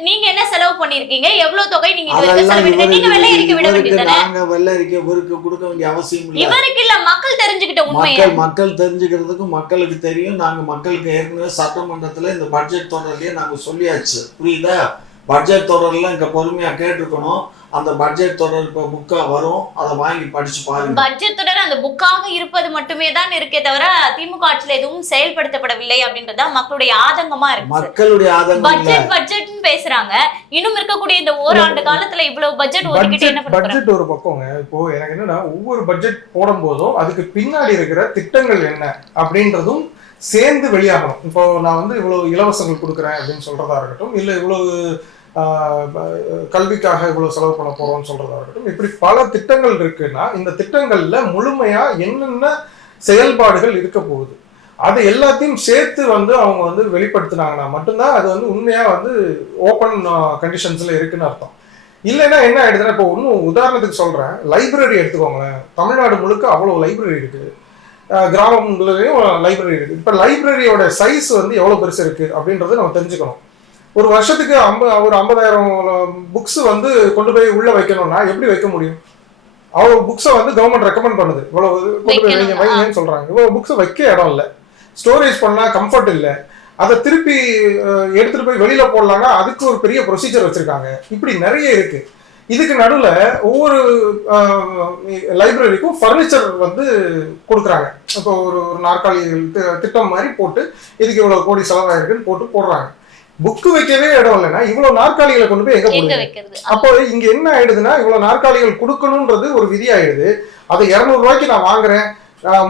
நீங்க என்ன செலவு பண்ணிருக்கீங்க, எவ்வளவு தொகை நீங்க இதுவரைக்கும் செலவிடுங்க? நீங்க வெள்ளை அறிக்கை விட வேண்டியதுதானே? நாங்க வெள்ளை அறிக்கை இவருக்கு கொடுக்க வேண்டிய அவசியம் இல்லை. இவருக்கு இல்ல, மக்கள் தெரிஞ்சுக்கிட்ட உண்மையை மக்கள் தெரிஞ்சுக்கிறதுக்கு மக்களுக்கு தெரியும். நாங்க மக்களுக்கு ஏற்கனவே சட்டமன்றத்துல இந்த பட்ஜெட் தொடர்லயே நாங்க சொல்லியாச்சு, புரியுதா? பட்ஜெட் தொடர்ல இங்க பொறுமையா கேட்டிருக்கணும். அந்த பட்ஜெட் தொடர் இப்ப புக்கா வரும், அதை வாங்கி படிச்சு பாருங்க. பட்ஜெட் தொடர் அந்த புக்காக இருப்பது மட்டுமே தான் இருக்கே தவிர திமுக ஆட்சியில எதுவும் செயல்படுத்தப்படவில்லை அப்படின்றதா மக்களுடைய ஆதங்கமா இருக்கு. மக்களுடைய ஆதங்கம் பட்ஜெட்னு பேசுறாங்க. இன்னும் இருக்கக்கூடிய இந்த ஓராண்டு காலத்துல இவ்வளவு பட்ஜெட் ஒதுக்கிட்டு என்ன பண்றாங்க? பட்ஜெட் ஒரு பக்கங்க. இப்போ எனக்கு என்னன்னா, ஒவ்வொரு பட்ஜெட் போடும் போதும் அதுக்கு பின்னாடி இருக்கிற திட்டங்கள் என்ன அப்படின்றதும் சேர்ந்து வெளியாகணும். இப்போ நான் வந்து இவ்வளவு இலவசங்கள் கொடுக்குறேன் அப்படின்னு சொல்றதா இருக்கட்டும், இல்லை இவ்வளவு கல்விக்காக இவ்வளவு செலவு பண்ண போறோம்னு சொல்றதா இருக்கட்டும், இப்படி பல திட்டங்கள் இருக்குன்னா இந்த திட்டங்கள்ல முழுமையா என்னென்ன செயல்பாடுகள் இருக்க போகுது அது எல்லாத்தையும் சேர்த்து வந்து அவங்க வந்து வெளிப்படுத்தினாங்கன்னா மட்டும்தான் அது வந்து உண்மையா வந்து ஓப்பன் கண்டிஷன்ஸ்ல இருக்குன்னு அர்த்தம். இல்லைன்னா என்ன ஆயிடுதுன்னா, இப்போ இன்னும் உதாரணத்துக்கு சொல்றேன், லைப்ரரி எடுத்துக்கோங்களேன். தமிழ்நாடு முழுக்க அவ்வளவு லைப்ரரி இருக்குது, கிராமங்களையும் லைப்ரரி இருக்கு. இப்போ லைப்ரரியோட சைஸ் வந்து எவ்வளவு பெருசு இருக்கு அப்படின்றத நம்ம தெரிஞ்சுக்கணும். ஒரு வருஷத்துக்கு ஒரு 50,000 புக்ஸ் வந்து கொண்டு போய் உள்ள வைக்கணும்னா எப்படி வைக்க முடியும்? அவ்வளவு புக்ஸை வந்து கவர்மெண்ட் ரெக்கமெண்ட் பண்ணுது, இவ்வளவு கொண்டு போய் வைங்கன்னு சொல்றாங்க. இவ்வளவு புக்ஸை வைக்க இடம் இல்லை, ஸ்டோரேஜ் பண்ணா கம்ஃபர்ட் இல்லை, அதை திருப்பி எடுத்துட்டு போய் வெளியில போடலாம்னா அதுக்கு ஒரு பெரிய ப்ரொசீஜர் வச்சிருக்காங்க. இப்படி நிறைய இருக்கு. இதுக்கு நடுவில் ஒவ்வொரு லைப்ரரிக்கும் ஃபர்னிச்சர் வந்து கொடுக்குறாங்க. இப்போ ஒரு நாற்காலி திட்டம் மாதிரி போட்டு இதுக்கு இவ்வளவு கோடி செலவாயிருக்குன்னு போட்டு போடுறாங்க. புக்கு வைக்கவே இடம் இல்லைன்னா இவ்வளவு நாற்காலிகளை கொண்டு போய் எங்க போடுறது? அப்போ இங்க என்ன ஆயிடுதுன்னா, இவ்வளவு நாற்காலிகள் கொடுக்கணும்ன்றது ஒரு விதி ஆயிடுது. அதை 200 ரூபாய்க்கு நான் வாங்குறேன்,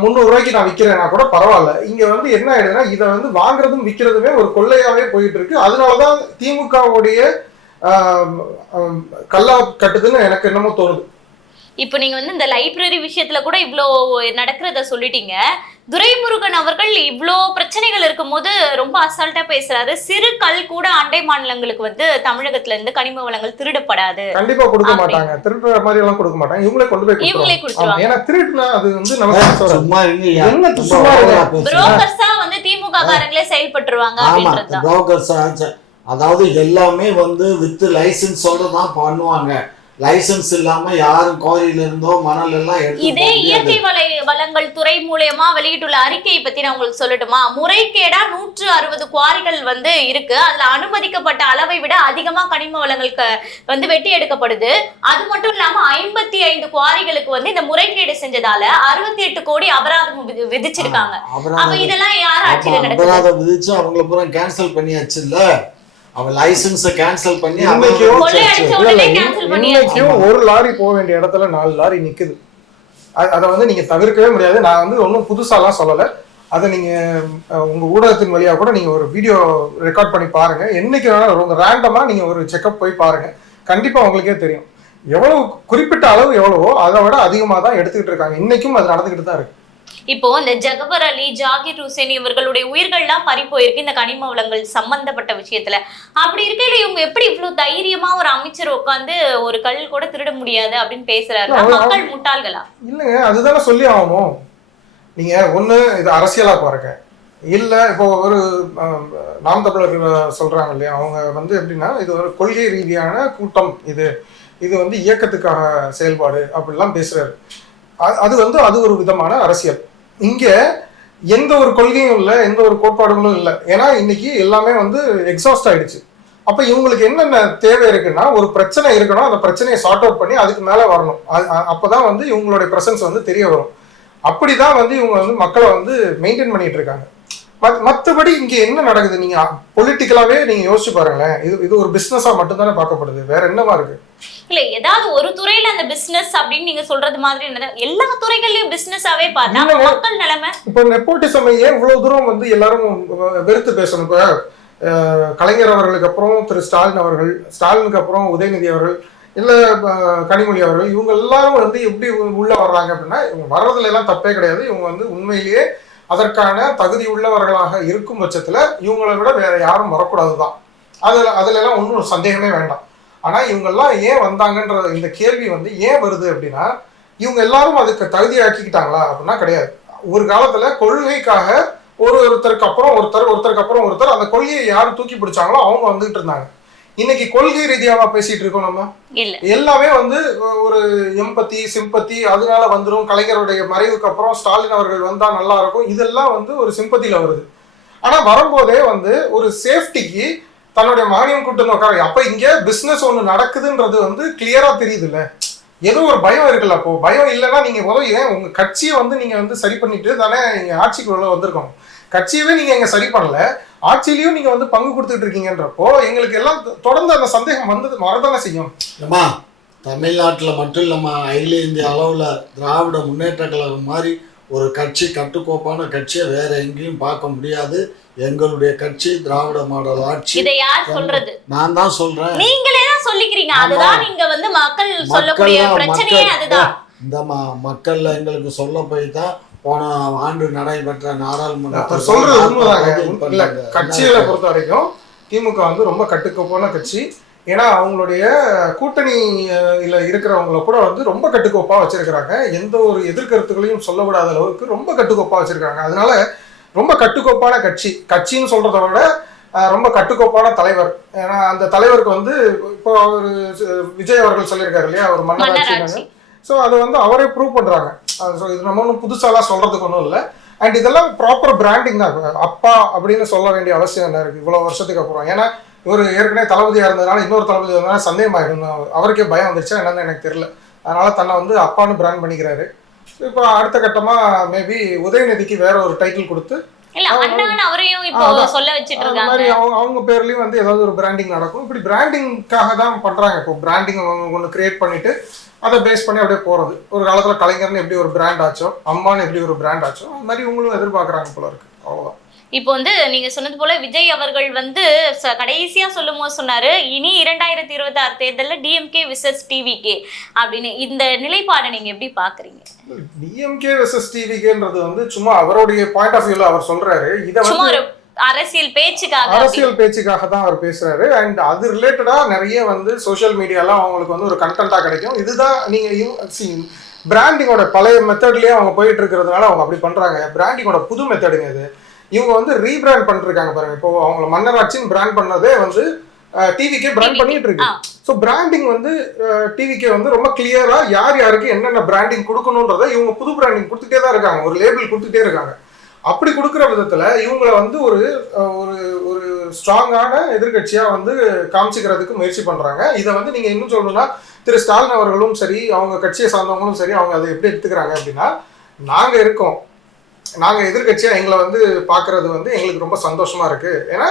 300 ரூபாய்க்கு நான் விற்கிறேன்னா கூட பரவாயில்ல. இங்க வந்து என்ன ஆயிடுதுன்னா, இதை வந்து வாங்குறதும் விற்கிறதுமே ஒரு கொள்ளையாவே போயிட்டு இருக்கு. அதனாலதான் திமுகவுடைய கல்லா கட்டுதுன்னு எனக்கு என்னமோ தோணுது. இப்போ நீங்க வந்து இந்த லைப்ரரி விஷயத்துல கூட இவ்வளோ நடக்கிறத சொல்லிட்டீங்க. துரைமுருகன் அவர்கள் இவ்வளோ பிரச்சனைகள் இருக்கும் போது ரொம்ப அசால்ட்டா பேசுறாரு. சிறு கல் கூட அண்டை மாநிலங்களுக்கு வந்து தமிழகத்துல இருந்து கனிம வளங்கள் திருடப்படாது, கண்டிப்பா கொடுக்க மாட்டாங்க, திருடுற மாதிரி எல்லாம் கொடுக்க மாட்டாங்க, இவங்களே கொண்டு போய் கொடுத்துருவாங்க. ஏன்னா திருடுனா அது வந்து நமக்கு சும்மா புரோக்கர்ஸா வந்து திமுக காரங்களே செயல்பட்டுருவாங்க அப்படின்றது. புரோக்கர்ஸா, அதாவது எல்லாமே வந்து வித் லைசன்ஸ் சொல்றதான் பண்ணுவாங்க. லைசன்ஸ் இல்லாம யாரும் கோரியில இருந்தோ மணல் எல்லாம் எடுத்து. இதே இயற்கை வளங்கள் துறை மூலமா வெளியிட்டுள்ள அறிக்கையை பத்தி நான் உங்களுக்கு சொல்லட்டுமா? முறைகேடா 160 குவாரிகள் வந்து இருக்கு. அதுல அனுமதிக்கப்பட்ட அளவை விட அதிகமா கனிம வளங்களுக்கு வந்து வெட்டி எடுக்கப்படுது. அது மட்டும் இல்லாம 55 குவாரிகளுக்கு வந்து இந்த முறைகேடு செஞ்சதால 68 கோடி அபராதம் விதிச்சிருக்காங்க. அப்ப இதெல்லாம் யார் ஆட்சியில நடக்குது? அபராதம் விதிச்சு அவங்கள பூரா கேன்சல் பண்ணியாச்சு. இல்ல, அவன் லைசன்ஸை கேன்சல் பண்ணி இன்னைக்கும் ஒரு லாரி போக வேண்டிய இடத்துல 4 லாரி நிக்குது. அதை வந்து நீங்க தவிர்க்கவே முடியாது. நான் வந்து ஒன்றும் புதுசாலாம் சொல்லலை. அதை நீங்க உங்க ஊடகத்தின் வழியா கூட நீங்க ஒரு வீடியோ ரெக்கார்ட் பண்ணி பாருங்க. என்னைக்கு வேணாலும் உங்க ரேண்டமா நீங்க ஒரு செக்அப் போய் பாருங்க, கண்டிப்பா உங்களுக்கே தெரியும். எவ்வளவு குறிப்பிட்ட அளவு எவ்வளவோ அதை விட அதிகமாக தான் எடுத்துக்கிட்டு இருக்காங்க. இன்னைக்கும் அது நடந்துகிட்டு தான் இருக்கு. இப்போ இந்த ஜகபர் அலி, ஜாகிர் ஹுசேன் இவர்களுடைய உயிர்கள்லாம் பறி போயிருக்கு இந்த கனிம வளங்கள் சம்பந்தப்பட்ட விஷயத்துல. அப்படி இருக்கையில இவங்க எப்படி இவ்வளவு தைரியமா ஒரு அமைச்சர் உட்காந்து ஒரு கல் கூட திருட முடியாது அப்படின்னு பேசுறாரு? மக்கள் முட்டாள்களா? இல்லைங்க, அதுதானே சொல்லி ஆகணும். நீங்க ஒண்ணு இது அரசியலா பாருங்க, இல்ல இப்போ ஒரு நாம் தமிழர் சொல்றாங்க இல்லையா, அவங்க வந்து எப்படின்னா இது ஒரு கொள்கை ரீதியான கூட்டம், இது வந்து இயக்கத்துக்காக செயல்பாடு அப்படிலாம் பேசுறாரு. அது வந்து அது ஒரு விதமான அரசியல். இங்க எந்த ஒரு கொள்கையும் இல்லை, எந்த ஒரு கோட்பாடுகளும் இல்லை. ஏன்னா இன்னைக்கு எல்லாமே வந்து எக்ஸாஸ்ட் ஆயிடுச்சு. அப்ப இவங்களுக்கு என்னென்ன தேவை இருக்குன்னா, ஒரு பிரச்சனை இருக்கணும், அந்த பிரச்சனையை சார்ட் அவுட் பண்ணி அதுக்கு மேல வரணும். அப்பதான் வந்து இவங்களுடைய பிரசன்ஸ் வந்து தெரிய வரும். அப்படிதான் வந்து இவங்க வந்து மக்களை வந்து மெயின்டைன் பண்ணிட்டு இருக்காங்க. மற்றபடி இங்க என்ன நடக்குது நீங்க பொலிட்டிக்கலாவே நீங்க யோசிச்சு பாருங்களேன். இது ஒரு பிசினஸா மட்டும்தானே பார்க்கப்படுது, வேற என்னவா இருக்கு? இல்ல, ஏதாவது ஒரு துறையில அந்த பிசினஸ் அப்படின்னு நீங்க சொல்றது மாதிரி எல்லா துறைகள்லயும் பிசினஸாவே பார்த்தா மக்கள் நிலைமை. இப்ப நெப்போட்டிசம் ஏன் இவ்வளவு தூரம் வந்து எல்லாரும் வெறுத்து பேசணும்? இப்ப கலைஞர் அவர்களுக்கு அப்புறம் திரு ஸ்டாலின் அவர்கள், ஸ்டாலினுக்கு அப்புறம் உதயநிதி அவர்கள், இல்லை கனிமொழி அவர்கள், இவங்க எல்லாரும் வந்து எப்படி உள்ள வர்றாங்க அப்படின்னா, இவங்க வர்றதுல எல்லாம் தப்பே கிடையாது. இவங்க வந்து உண்மையிலேயே அதற்கான தகுதி உள்ளவர்களாக இருக்கும் பட்சத்துல இவங்களை விட வேற யாரும் வரக்கூடாதுதான். அதுல எல்லாம் ஒன்றும் சந்தேகமே வேண்டாம். ஆனா இவங்க எல்லாம் ஏன் வந்தாங்கன்ற இந்த கேள்வி வந்து ஏன் வருது அப்படின்னா, இவங்க எல்லாரும் அதுக்கு தகுதியாக்கிக்கிட்டாங்களா அப்படின்னா கிடையாது. ஒரு காலத்துல கொள்கைக்காக ஒருத்தருக்கு அப்புறம் ஒருத்தர் அந்த கொள்கையை யார் தூக்கி பிடிச்சாங்களோ அவங்க வந்துட்டு இருந்தாங்க. இன்னைக்கு கொள்கை ரீதியாவா பேசிட்டு இருக்கோம் நம்ம. எல்லாமே வந்து ஒரு எம்பத்தி சிம்பத்தி அதனால வந்துடும். கலைஞருடைய மறைவுக்கு அப்புறம் ஸ்டாலின் அவர்கள் வந்தா நல்லா இருக்கும், இதெல்லாம் வந்து ஒரு சிம்பத்தியில வருது. ஆனா வரும்போதே வந்து ஒரு சேஃப்டிக்கு தன்னுடைய மானியம் கூட்டு உட்கார, அப்ப இங்க பிசினஸ் ஒண்ணு நடக்குதுன்றது வந்து கிளியரா தெரியுது இல்ல. ஏதோ ஒரு பயம் இருக்குல்ல. அப்போ பயம் இல்லைன்னா நீங்க முதல்ல ஏன் உங்க கட்சியை வந்து நீங்க வந்து சரி பண்ணிட்டு தானே நீங்க ஆட்சிக்குள்ள வந்திருக்கோம். கட்சியவே நீங்க எங்க சரி பண்ணல, ஆட்சியிலையும் நீங்க வந்து பங்கு கொடுத்துட்டு இருக்கீங்கன்றப்போ எங்களுக்கு எல்லாம் தொடர்ந்து அந்த சந்தேகம் வந்து வரதானே செய்யும். ஏமா தமிழ்நாட்டில் மட்டும் இல்லாம அகில இந்திய அளவில் திராவிட முன்னேற்ற கழகம் மாதிரி ஒரு கட்சி, கட்டுக்கோப்பான கட்சியை வேற எங்கேயும் பார்க்க முடியாது. எங்களுடைய கட்சி திராவிட மாடல் ஆட்சி. இதை யார் சொல்றது? நான் தான் சொல்றேன். நீங்களே தான் சொல்லிக்கிறீங்க. அதுதான் நீங்க வந்து மக்கள் சொல்லக்கூடிய பிரச்சனையே அதுதான். இந்த மக்கள்ல எங்களுக்கு சொல்ல போய் தான் போன ஆண்டு நடைபெற்ற நாடாளுமன்ற சொல்றது உண்மைதாங்க. இல்ல கட்சிகளை பொறுத்த வரைக்கும் திமுக வந்து ரொம்ப கட்டுக்கோப்பான கட்சி. ஏன்னா அவங்களுடைய கூட்டணியில இருக்கிறவங்கள கூட வந்து ரொம்ப கட்டுக்கோப்பா வச்சிருக்கிறாங்க. எந்த ஒரு எதிர்கருத்துக்களையும் சொல்ல விடாத அளவுக்கு ரொம்ப கட்டுக்கோப்பா வச்சிருக்காங்க. அதனால ரொம்ப கட்டுக்கோப்பான கட்சின்னு சொல்றதை விட ரொம்ப கட்டுக்கோப்பான தலைவர். ஏன்னா அந்த தலைவருக்கு வந்து இப்போ ஒரு விஜய் அவர்கள் சொல்லியிருக்காரு இல்லையா, ஒரு மன்னராட்சி. ஸோ அதை வந்து அவரே ப்ரூவ் பண்றாங்க. ஸோ இது நம்ம ஒன்றும் புதுசாலாம் சொல்றதுக்கு ஒன்றும் இல்லை. அண்ட் இதெல்லாம் ப்ராப்பர் பிராண்டிங் தான். அப்பா அப்படின்னு சொல்ல வேண்டிய அவசியம் என்ன இருக்கு இவ்வளவு வருஷத்துக்கு அப்புறம்? ஏன்னா இவர் ஏற்கனவே தளபதியா இருந்ததுனால இன்னொரு தளபதி இருந்ததுனால சந்தேகமாயிடும். அவருக்கே பயம் வந்துருச்சா என்னன்னு எனக்கு தெரியல. அதனால தன்னை வந்து அப்பான்னு பிராண்ட் பண்ணிக்கிறாரு. இப்போ அடுத்த கட்டமா மேபி உதயநிதிக்கு வேற ஒரு டைட்டில் கொடுத்து அவங்க பேர்லயும் வந்து ஏதாவது ஒரு பிராண்டிங் நடக்கும். இப்படி பிராண்டிங்காக தான் பண்றாங்க. இப்போ பிராண்டிங் ஒன்று கிரியேட் பண்ணிட்டு அதை பேஸ் பண்ணி அப்படியே போறது. ஒரு காலத்துல கலைஞர்னு எப்படி ஒரு பிராண்ட் ஆச்சோ, அம்மான்னு எப்படி ஒரு பிராண்ட் ஆச்சோ, அது மாதிரி இவங்களும் எதிர்பார்க்கறாங்க போல இருக்கு. அவ்வளவுதான். இப்போ வந்து நீங்க சொன்னது போல விஜய் அவர்கள் வந்து கடைசியா சொல்லும் போது சொன்னாரு, இனி 2026 தேர்தலில் டிஎம்கே விசஸ் டிவிகே அப்படின்னு. இந்த நிலைப்பாடை நீங்க எப்படி பாக்குறீங்க? டிஎம்கே விசஸ் டிவிகேன்றது வந்து சும்மா அவருடைய பாயிண்ட் ஆஃப் வியூல அவர் சொல்றாரு. இதை வந்து அரசியல் பேச்சுக்காக தான் அவர் பேசுறாரு. அண்ட் அது ரிலேட்டடா நிறைய வந்து சோசியல் மீடியாலாம் அவங்களுக்கு வந்து ஒரு கண்டென்ட்டா கிடைக்கும். இதுதான் நீங்க பிராண்டிங்கோட பழைய மெத்தட்லயே அவங்க போயிட்டு இருக்கிறதுனால அவங்க அப்படி பண்றாங்க. பிராண்டிங்கோட புது மெத்தடுங்க இது. இவங்க வந்து ரீபிராண்ட் பண்ணிருக்காங்க பாருங்க. இப்போ அவங்க மன்னராட்சின்னு பிராண்ட் பண்ணதே வந்து டிவிக்கே பிராண்ட் பண்ணிட்டு இருக்கு. ஸோ பிராண்டிங் வந்து டிவிக்கே வந்து ரொம்ப கிளியரா யார் யாருக்கு என்னென்ன பிராண்டிங் கொடுக்கணுன்றதை இவங்க புது பிராண்டிங் கொடுத்துட்டே தான் இருக்காங்க. ஒரு லேபிள் கொடுத்துட்டே இருக்காங்க. அப்படி கொடுக்குற விதத்துல இவங்களை வந்து ஒரு ஒரு ஸ்ட்ராங்கான எதிர்கட்சியா வந்து காமிச்சிக்கிறதுக்கு முயற்சி பண்றாங்க. இதை வந்து நீங்க இன்னும் சொல்லணும்னா திரு ஸ்டாலின் அவர்களும் சரி, அவங்க கட்சியை சார்ந்தவங்களும் சரி, அவங்க அதை எப்படி எடுத்துக்கிறாங்க அப்படின்னா, நாங்க எதிர்கட்சியா எங்களை வந்து பாக்குறது வந்து எங்களுக்கு ரொம்ப சந்தோஷமா இருக்கு. ஏன்னா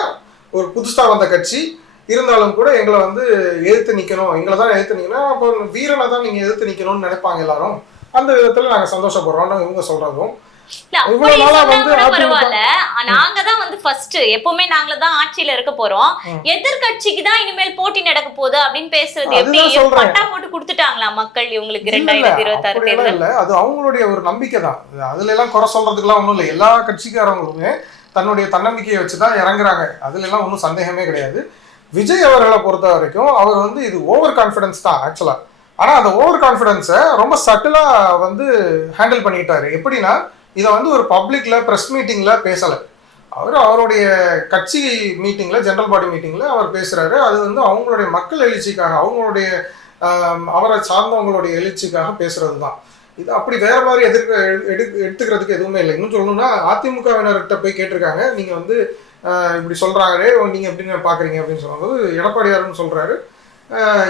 ஒரு புதுசா வந்த கட்சி இருந்தாலும் கூட எங்களை வந்து எதிர்த்து நிக்கணும், எங்களை தான் எதிர்த்து நிக்கணும், அப்போ வீரனை தான் நீங்க எதிர்த்து நிக்கணும்னு நினைப்பாங்க எல்லாரும். அந்த விதத்துல நாங்க சந்தோஷப்படுறோம்னு இவங்க சொல்றதும் இருக்க போறோம், எதிர்கட்சிக்கு தான் இனிமேல் போட்டி நடக்க போகுது அப்படின்னு பேசுறது எப்படி பட்டா போட்டு கொடுத்துட்டாங்களா மக்கள் இவங்களுக்கு 2026 தேர்தல்? அது அவங்களுடைய ஒரு நம்பிக்கை தான். அதுல எல்லாம் குறை சொல்றதுக்கு எல்லாம் ஒண்ணும் இல்லை. எல்லா கட்சிக்காரங்களுமே தன்னுடைய தன்னம்பிக்கையை வச்சுதான் இறங்குறாங்க. அதுல எல்லாம் ஒன்றும் சந்தேகமே கிடையாது. விஜய் அவர்களை பொறுத்த வரைக்கும் அவர் வந்து இது ஓவர் கான்ஃபிடன்ஸ் தான் ஆக்சுவலா. ஆனா அந்த ஓவர் கான்ஃபிடன்ஸை ரொம்ப சட்டிலா வந்து ஹேண்டில் பண்ணிட்டாரு. எப்படின்னா இதை வந்து ஒரு பப்ளிக்ல ப்ரெஸ் மீட்டிங்ல பேசலை. அவருடைய கட்சி மீட்டிங்ல, ஜெனரல் பாடி மீட்டிங்ல அவர் பேசுறாரு. அது வந்து அவங்களுடைய மக்கள் எழுச்சிக்காக, அவங்களுடைய அவரை சார்ந்தவங்களுடைய எழுச்சிக்காக பேசுறது தான். இது அப்படி வேற மாதிரி எடுத்துக்கிறதுக்கு எதுவுமே இல்லை. இன்னும் சொல்லணும்னா அதிமுகவினர்கிட்ட போய் கேட்டிருக்காங்க, நீங்க வந்து இப்படி சொல்றாங்களே நீங்க எப்படி பாக்குறீங்க அப்படின்னு சொல்லும்போது எடப்பாடியாருன்னு சொல்றாரு,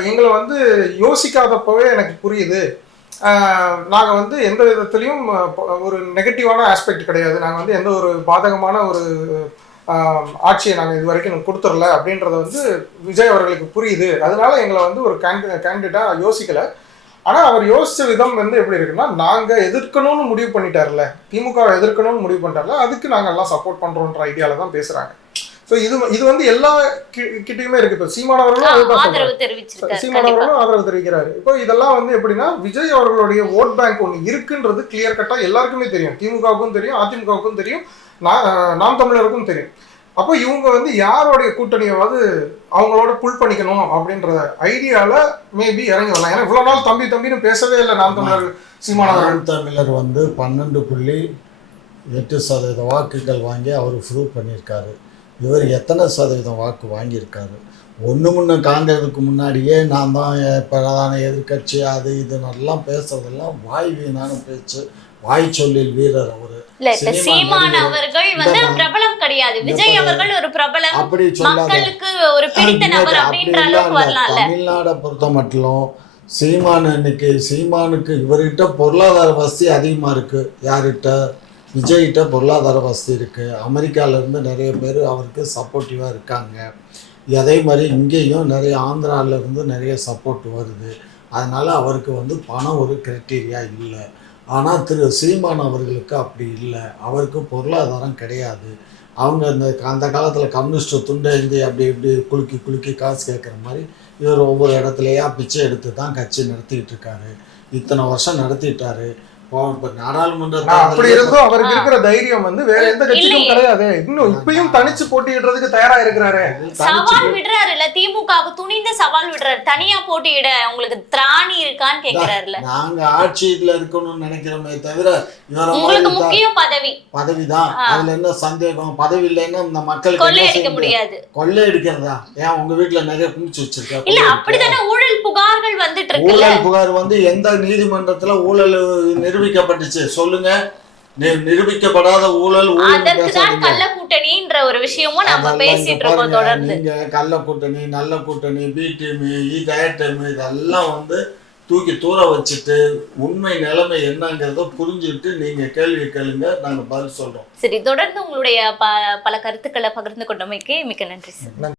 எங்களை வந்து யோசிக்காதப்பவே எனக்கு புரியுது. நாங்கள் வந்து எந்த விதத்துலையும் ஒரு நெகட்டிவான ஆஸ்பெக்ட் கிடையாது. நாங்கள் வந்து எந்த ஒரு பாதகமான ஒரு ஆட்சியை நாங்கள் இது வரைக்கும் கொடுத்துடல அப்படின்றத வந்து விஜய் அவர்களுக்கு புரியுது. அதனால எங்களை வந்து ஒரு கேண்டிடேட்டாக யோசிக்கலை. ஆனால் அவர் யோசித்த விதம் வந்து எப்படி இருக்குன்னா, நாங்கள் எதிர்க்கணும்னு முடிவு பண்ணிட்டார்ல, திமுகவை எதிர்க்கணும்னு முடிவு பண்ணிட்டார்ல, அதுக்கு நாங்கள் எல்லாம் சப்போர்ட் பண்ணுறோன்ற ஐடியாவில் தான் பேசுகிறாங்க. ஸோ இது வந்து எல்லா கிட்டயுமே இருக்கு. இப்போ சீமானவர்களும் அதுதான் ஆதரவு சொல்றாரு. தெரிவிச்சிருக்காரு. சீமானவர்களும் ஆதரவு தெரிவிக்கிறாரு. இப்போ இதெல்லாம் வந்து எப்படின்னா விஜய் அவர்களுடைய ஓட் பேங்க் ஒன்று இருக்குன்றது கிளியர் கட்டா எல்லாருக்குமே தெரியும். திமுகவுக்கும் தெரியும், அதிமுகவுக்கும் தெரியும், நாம் தமிழருக்கும் தெரியும். அப்போ இவங்க வந்து யாரோடைய கூட்டணியாவது அவங்களோட புல் பண்ணிக்கணும் அப்படின்ற ஐடியால மேபி இறங்கி வரலாம். ஏன்னா இவ்வளவு நாள் தம்பின்னு பேசவே இல்லை நாம் தமிழர் சீமானவர்கள். நாம் தமிழர் வந்து 12.8% வாக்குகள் வாங்கி அவர் ப்ரூவ் பண்ணியிருக்காரு. இவர் எத்தனை சதவீதம் வாக்கு வாங்கியிருக்காரு? ஒன்று முன்ன காங்கிரஸுக்கு முன்னாடியே நான் தான் பிரதான எதிர்கட்சி அது இது நல்லா பேசுறதெல்லாம் வாய் வீணான பேச்சு, வாய் சொல்லில் வீரர் அவரு. இல்ல இப்ப சீமான் அவர்கள் வந்து பிரபலம் கிடையாது, விஜய் அவர்கள் ஒரு பிரபலம், அப்படி சொல்லாத. மக்களுக்கு ஒரு பிடித்த நபர் அப்படின்ற அளவுக்கு வரலாம்ல. தமிழ்நாடை பொறுத்த மட்டும் சீமானுக்கு இவர்கிட்ட பொருளாதார வசதி அதிகமா இருக்கு. யார்கிட்ட? விஜய்கிட்ட பொருளாதார வசதி இருக்கு. அமெரிக்கால இருந்து நிறைய பேர் அவருக்கு சப்போர்ட்டிவா இருக்காங்க. அதே மாதிரி இங்கேயும் நிறைய ஆந்திரால இருந்து நிறைய சப்போர்ட் வருது. அதனால அவருக்கு வந்து பணம் ஒரு கிரைட்டீரியா இல்லை. ஆனால் சீமான் அவர்களுக்கு அப்படி இல்லை. அவருக்கு பொருளாதாரம் கிடையாது. அவங்க அந்த காலத்தில் கம்யூனிஸ்ட் துண்டை இருந்து அப்படி இப்படி குலுக்கி காசு கேட்குற மாதிரி இவர் ஒவ்வொரு இடத்துலையா பிச்சை எடுத்து தான் கட்சி நடத்திக்கிட்டு இருக்காரு. இத்தனை வருஷம் நடத்திட்டாரு. அப்படி இருந்தும் அவருக்கு இருக்கிற தைரியம் வந்து வேற எந்த கட்சிக்கும் கிடையாது. இன்னும் இப்பயும் தனிச்சு போட்டியிடுறதுக்கு தயாரா இருக்கிறாரு. சவால் விடுறாரு இல்ல, திமுகவுக்கு துணிந்து சவால் விடுறாரு. தனியா போட்டியிட உங்களுக்கு திராணி இருக்கான்னு கேக்குறாருல. நாங்க ஆட்சியில இருக்கணும்னு நினைக்கிறோமே தவிர உங்களுக்கு முக்கியம் பதவிதான். அதுல என்ன சந்தேகம்? பதவி இல்லைன்னா இந்த மக்களுக்கு கொள்ளையடிக்க முடியாது. கொள்ளையடிக்கிறதா? ஏன் உங்க வீட்டுல நிறைய குமிச்சு வச்சிருக்க? இல்ல அப்படித்தானே ஊழல் புகார்கள் வந்துட்டு இருக்கு. ஊழல் புகார் வந்து எந்த நீதிமன்றத்துல ஊழல் நிரூபிக்கப்பட்டுச்சு சொல்லுங்க? நிரூபிக்கப்படாத ஊழல் அதற்குதான் கள்ள கூட்டணின்ற ஒரு விஷயமும் நம்ம பேசிட்டு இருக்கோம் தொடர்ந்து. நீங்க கள்ள கூட்டணி, நல்ல கூட்டணி, பி டீம், இதெல்லாம் வந்து தூக்கி தூர வச்சுட்டு உண்மை நிலைமை என்னங்கிறத புரிஞ்சுட்டு நீங்க கேள்வி கேளுங்க, நாங்க பதில் சொல்றோம். சரி, தொடர்ந்து உங்களுடைய பல கருத்துக்களை பகிர்ந்து கொண்டமைக்கு மிக்க நன்றி சார்.